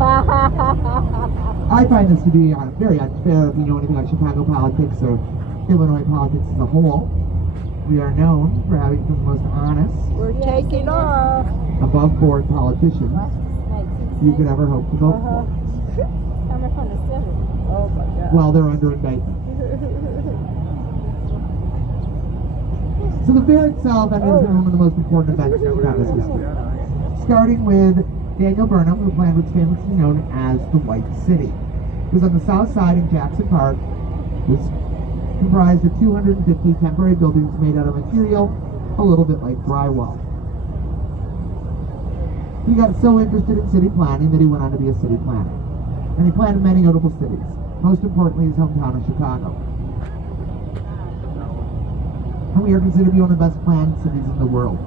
I find this to be very unfair if you know anything about Chicago politics or Illinois politics as a whole. We are known for having some of the most honest, We're taking off. above-board politicians you could ever hope to vote for. Coming from the city. Oh my God. While they're under indictment. So the fair itself, I mean, is one of the most important events in Chicago's history. Starting with Daniel Burnham, who planned what's famously known as the White City. It was on the south side in Jackson Park. It was comprised of 250 temporary buildings made out of material a little bit like drywall. He got so interested in city planning that he went on to be a city planner. And he planned many notable cities, most importantly his hometown of Chicago. And we are considered to be one of the best planned cities in the world.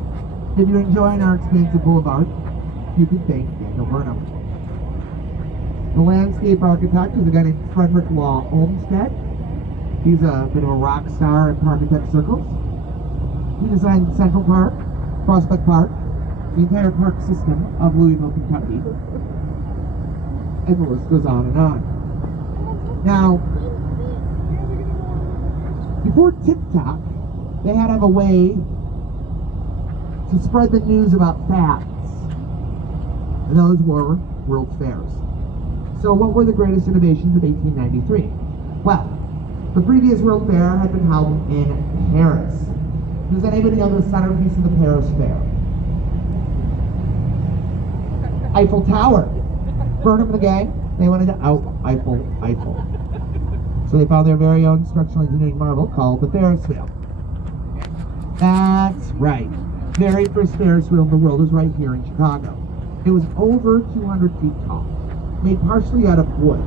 If you're enjoying our expansive boulevard, you can thank Daniel Burnham. The landscape architect is a guy named Frederick Law Olmsted. He's a bit of a rock star in architect circles. He designed Central Park, Prospect Park, the entire park system of Louisville, Kentucky. And the list goes on and on. Now, before TikTok, they had to have a way to spread the news about fads. And those were World's Fairs. So what were the greatest innovations of 1893? Well, the previous World Fair had been held in Paris. Does anybody know the centerpiece of the Paris Fair? Eiffel Tower. Burnham and the gang, they wanted to out-Eiffel. So they found their very own structural engineering marvel called the Ferris wheel. That's right. Very first Ferris wheel in the world was right here in Chicago. It was over 200 feet tall, made partially out of wood.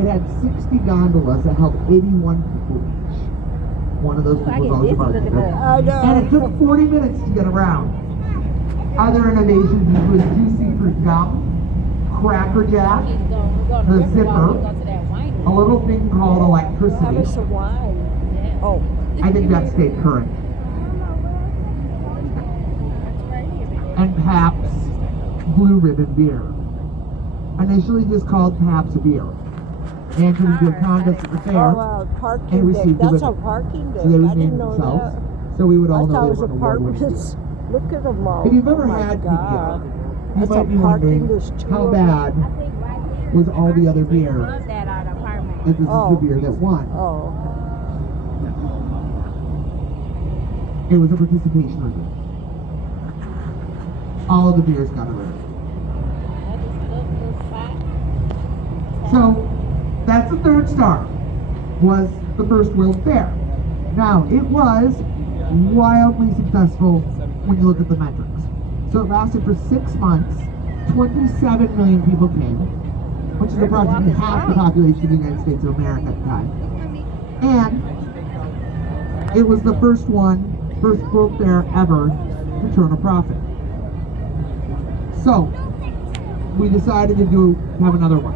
It had 60 gondolas that held 81 people each. One of those people was always a bartender. And it took 40 minutes to get around. Other innovations include juicy fruit gum, Cracker Jack, the zipper, a little thing called electricity. That is a wine. Oh. I think that stayed current. And Pabst Blue Ribbon beer. Initially just called Pabst beer. And to give contests at the fair, Oh, wow. and Parking day. received the That's a ribbon. parking day. So they would I name didn't know themselves, that. so we would I all thought know it they was were a an parking. award-winning. Look at them all. If you've ever Oh my had God. PBR, you That's might a be parking. wondering There's two how of them. bad was all the other beer Love that out of apartment. if this is Oh. the beer that won. Oh, It was a participation review. All of the beers got a ribbon. So, that's the third star, was the first World Fair. Now, it was wildly successful when you look at the metrics. So it lasted for 6 months, 27 million people came, which is approximately half the population of the United States of America at the time. And it was the first World Fair ever to turn a profit. So, we decided to have another one.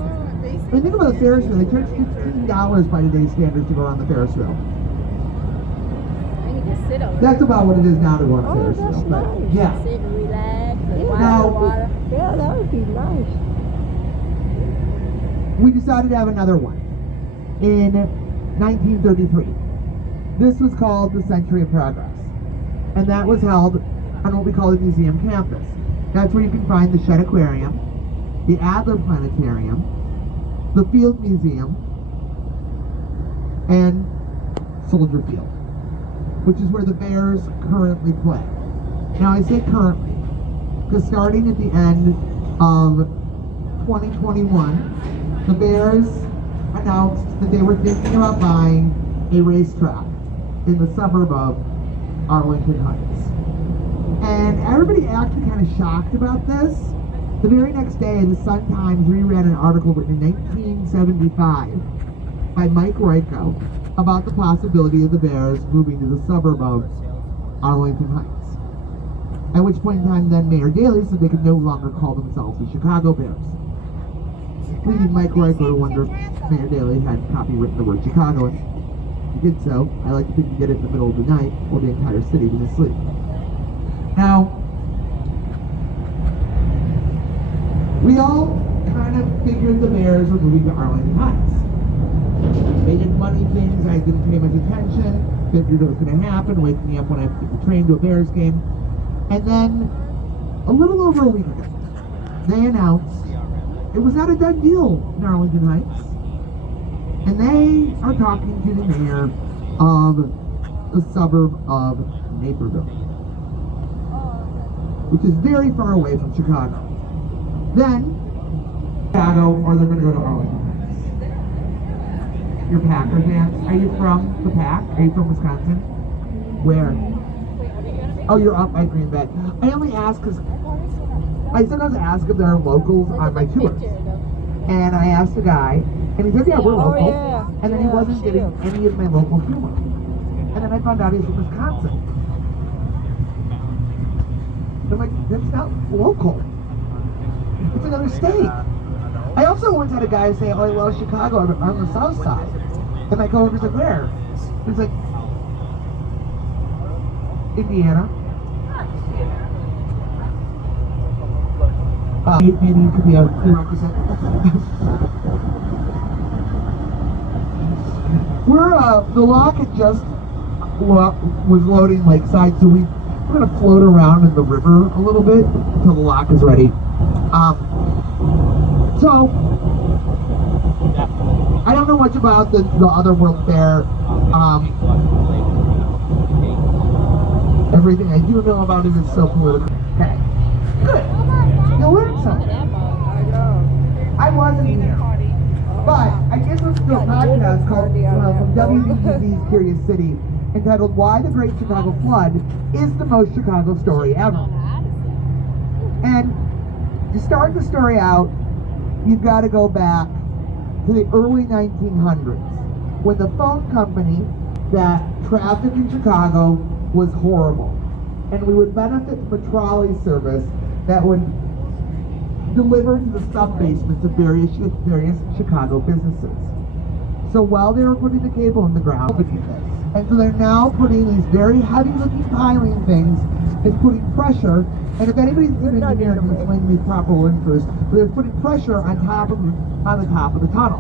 When you think about the Ferris wheel, they charge $15 by today's standards to go on the Ferris wheel. That's about what it is now to go on a Oh, Ferris that's wheel. But nice. yeah. Sit and relax. Now, yeah, that would be nice. we decided to have another one in 1933. This was called the Century of Progress. And that was held on what we call the museum campus. That's where you can find the Shedd Aquarium, the Adler Planetarium, the Field Museum, and Soldier Field, which is where the Bears currently play. Now I say currently, because starting at the end of 2021, the Bears announced that they were thinking about buying a racetrack in the suburb of Arlington Heights. And everybody acted kind of shocked about this. The very next day, the Sun-Times reran an article written in 1975 by Mike Royko about the possibility of the Bears moving to the suburb of Arlington Heights. At which point in time, then Mayor Daley said they could no longer call themselves the Chicago Bears. Leading Mike Royko to wonder if Mayor Daley had copywritten the word Chicago. And he did so. I like to think he did it in the middle of the night while the entire city was asleep. Now, we all kind kind of figured the Bears were moving to Arlington Heights. They did money things, I didn't pay much attention, figured it was going to happen, waking me up when I have to take the train to a Bears game. And then, a little over a week ago, they announced it was not a done deal in Arlington Heights. And they are talking to the mayor of the suburb of Naperville, which is very far away from Chicago. Then, Chicago, or they're going to go to Arlington Heights. You're Packer fans? Are you from the Pack? Are you from Wisconsin? Where? Oh, you're up by Green Bay. I only ask because I sometimes ask if there are locals on my tours. And I asked a guy, and he said, yeah, we're local. yeah. And then he Yeah, wasn't sure. getting any of my local humor. And then I found out he's from Wisconsin. I'm like, that's not local. It's another state. I also once had a guy say, oh, I love Chicago, I'm on the south side. And my coworker said, where? He's like, Indiana. Maybe you could be a prerequisite. The lock had just was loading lakeside, so we're gonna float around in the river a little bit until the lock is ready. So I don't know much about the other World Fair. Everything I do know about it is so political. Okay, good. You learned something. I wasn't here. But I just listened to a podcast called from WBEZ's Curious City entitled Why the Great Chicago Flood is the Most Chicago Story Ever. And to start the story out, you've got to go back to the early 1900s when the phone company that traffic in Chicago was horrible. And we would benefit from a trolley service that would deliver to the sub-basements of various Chicago businesses. So while they were putting the cable in the ground, and so they're now putting these very heavy-looking piling things, it's putting pressure, and if anybody's an engineer can explain to me proper word first, but they're putting pressure on the top of the tunnel.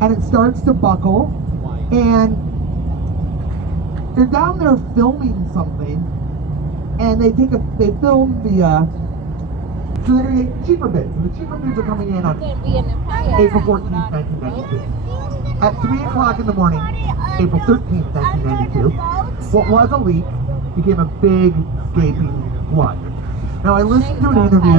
And it starts to buckle, and they're down there filming something, and they film the so they're going to get cheaper bids. And the cheaper bids are coming in on April 14th, 1992. At 3 o'clock in the morning, April 13th, 1992, what was a leak became a big, gaping flood. Now, I listened to an interview